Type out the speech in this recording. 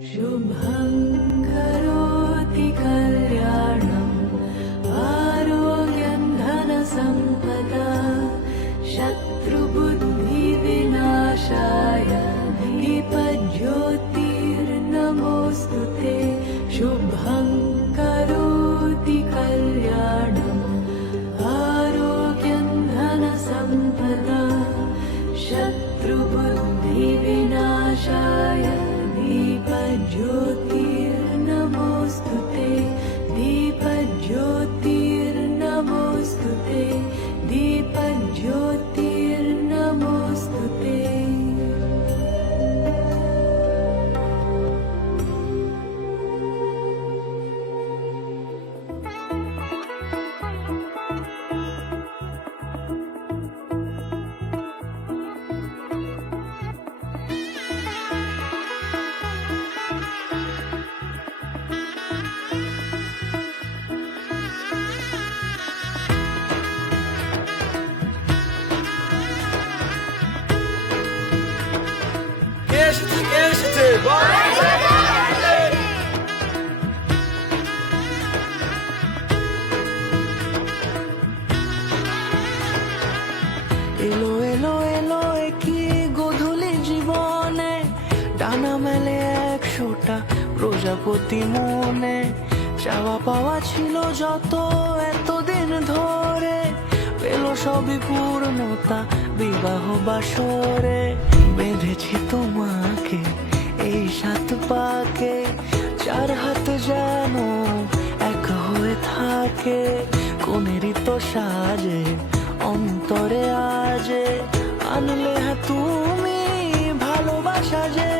शुभं करोति कल्याणम् आरोग्यं धनसम्पदा शत्रुबुद्धिविनाशाय दीपज्योतिर्नमोऽस्तु ते शुभं करोति कल्याणम् आरोग्यं धनसम्पदा शत्रुबुद्धिविनाशाय दीपज्योतिर्नमोऽस्तु ते दीपज्योतिर्नमोऽस्तु ते दीपज्योतिर्नमोऽस्तु ते। এসেছে এলো এলো এলো কি গধূলি জীবনে ডানা মেলে 100টা প্রজাপতি মনে চাওয়া পাওয়া ছিল যত এতদিন ধরে পেল সবই পূর্ণতা বিবাহ বাসরে বেঁধেছি তোমাকে এই 7 পাকে 4 হাত যেন এক হয়ে থাকে কোনেরই তো সাজে অন্তরে আজে আনলে তুমি ভালোবাসা যে